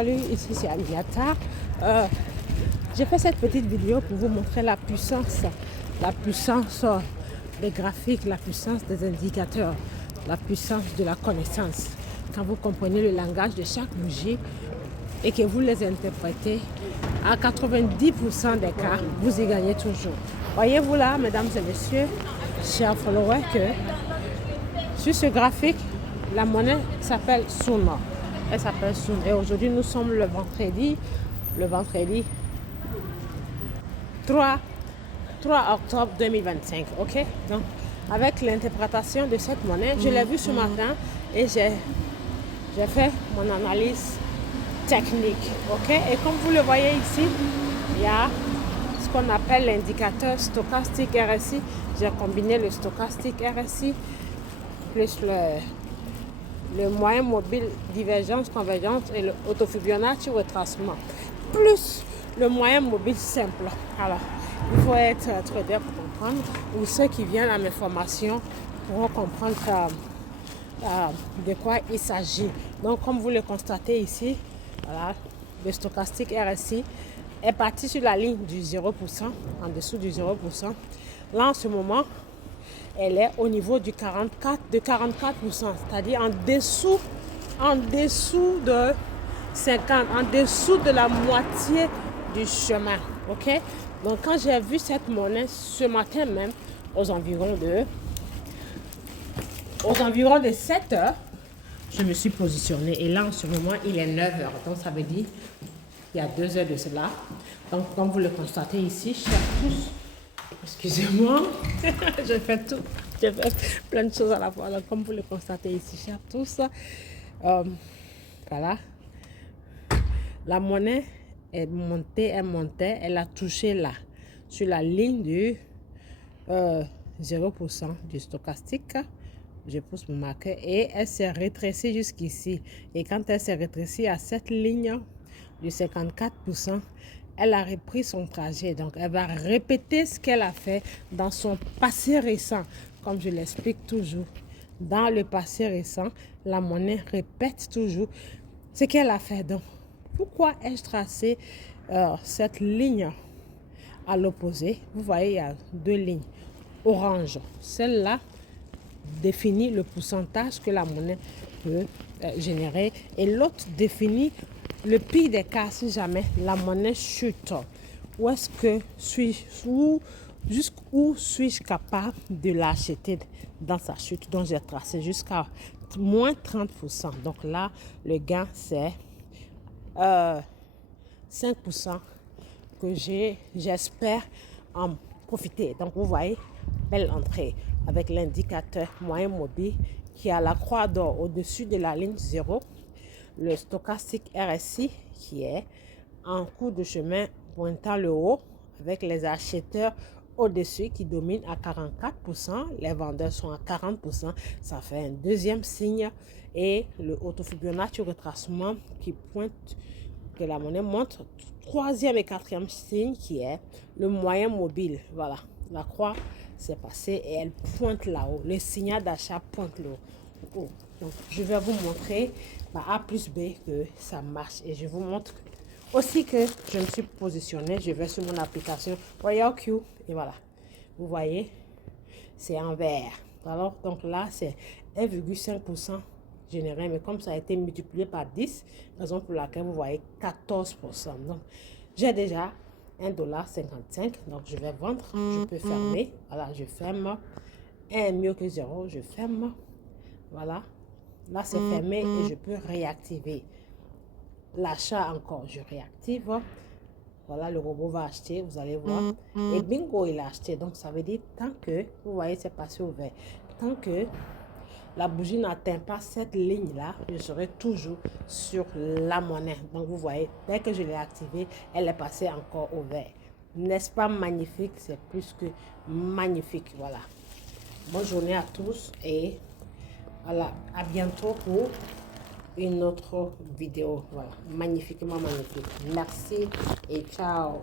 Salut, ici c'est Aliata. J'ai fait cette petite vidéo pour vous montrer la puissance des graphiques, la puissance des indicateurs, la puissance de la connaissance. Quand vous comprenez le langage de chaque bougie et que vous les interprétez, à 90% des cas, vous y gagnez toujours. Voyez-vous là, mesdames et messieurs, chers followers, que sur ce graphique, la monnaie s'appelle Suna. Elle s'appelle Suna. Et aujourd'hui, nous sommes le vendredi 3 octobre 2025. Ok? Donc, avec l'interprétation de cette monnaie, je l'ai vue ce matin et j'ai fait mon analyse technique. Ok? Et comme vous le voyez ici, il y a ce qu'on appelle l'indicateur stochastique RSI. J'ai combiné le stochastique RSI plus le moyen mobile divergence, convergence et le auto-Fibonacci retracement, plus le moyen mobile simple. Alors, il faut être trader pour comprendre, ou ceux qui viennent à mes formations pourront comprendre de quoi il s'agit. Donc, comme vous le constatez ici, voilà, le stochastique RSI est parti sur la ligne du 0%, en dessous du 0%. Là, en ce moment, elle est au niveau de 44%, c'est-à-dire en dessous de 50, en dessous de la moitié du chemin. Ok? Donc quand j'ai vu cette monnaie ce matin même, aux environs de 7 heures, je me suis positionnée. Et là, en ce moment, il est 9 heures. Donc ça veut dire qu'il y a 2 heures de cela. Donc comme vous le constatez ici, chers tous, excusez-moi, j'ai fait plein de choses à la fois. Alors, comme vous le constatez ici, chers tous, voilà, la monnaie est montée, elle a touché là, sur la ligne du 0% du stochastique. Je pousse mon marqueur et elle s'est rétrécie jusqu'ici. Et quand elle s'est rétrécie à cette ligne du 54%, elle a repris son trajet. Donc, elle va répéter ce qu'elle a fait dans son passé récent. Comme je l'explique toujours, dans le passé récent, la monnaie répète toujours ce qu'elle a fait. Donc, pourquoi ai-je tracé cette ligne à l'opposé? Vous voyez, il y a deux lignes orange. Celle-là définit le pourcentage que la monnaie peut générer et l'autre définit le pire des cas si jamais la monnaie chute. Où est-ce que jusqu'où suis-je capable de l'acheter dans sa chute? Donc j'ai tracé jusqu'à moins 30%. Donc là, le gain c'est 5% que j'espère en profiter. Donc vous voyez, belle entrée avec l'indicateur moyen mobile qui a la croix d'or au-dessus de la ligne 0, le stochastique RSI qui est en cours de chemin pointant le haut avec les acheteurs au-dessus qui dominent à 44%, les vendeurs sont à 40%, ça fait un deuxième signe, et le auto-Fibonacci retracement qui pointe que la monnaie montre troisième et quatrième signe qui est le moyen mobile. Voilà, la croix s'est passée et elle pointe là-haut. Le signal d'achat pointe là-haut. Donc, je vais vous montrer A plus B que ça marche. Et je vous montre aussi que je me suis positionnée. Je vais sur mon application Royal Q et voilà. Vous voyez, c'est en vert. Alors, donc là, c'est 1,5% généré, mais comme ça a été multiplié par 10, raison pour laquelle vous voyez 14%. Donc, j'ai déjà $1,55. Donc, je vais vendre. Je peux fermer. Voilà, je ferme. 1 mieux que 0, je ferme. Voilà. Là, c'est fermé et je peux réactiver. L'achat encore, je réactive. Voilà, le robot va acheter, vous allez voir. Et bingo, il a acheté. Donc, ça veut dire, tant que, vous voyez, c'est passé au vert. Tant que la bougie n'atteint pas cette ligne-là, je serai toujours sur la monnaie. Donc, vous voyez, dès que je l'ai activée, elle est passée encore au vert. N'est-ce pas magnifique? C'est plus que magnifique. Voilà. Bonne journée à tous et voilà, à bientôt pour une autre vidéo. Voilà, magnifiquement magnifique. Merci et ciao.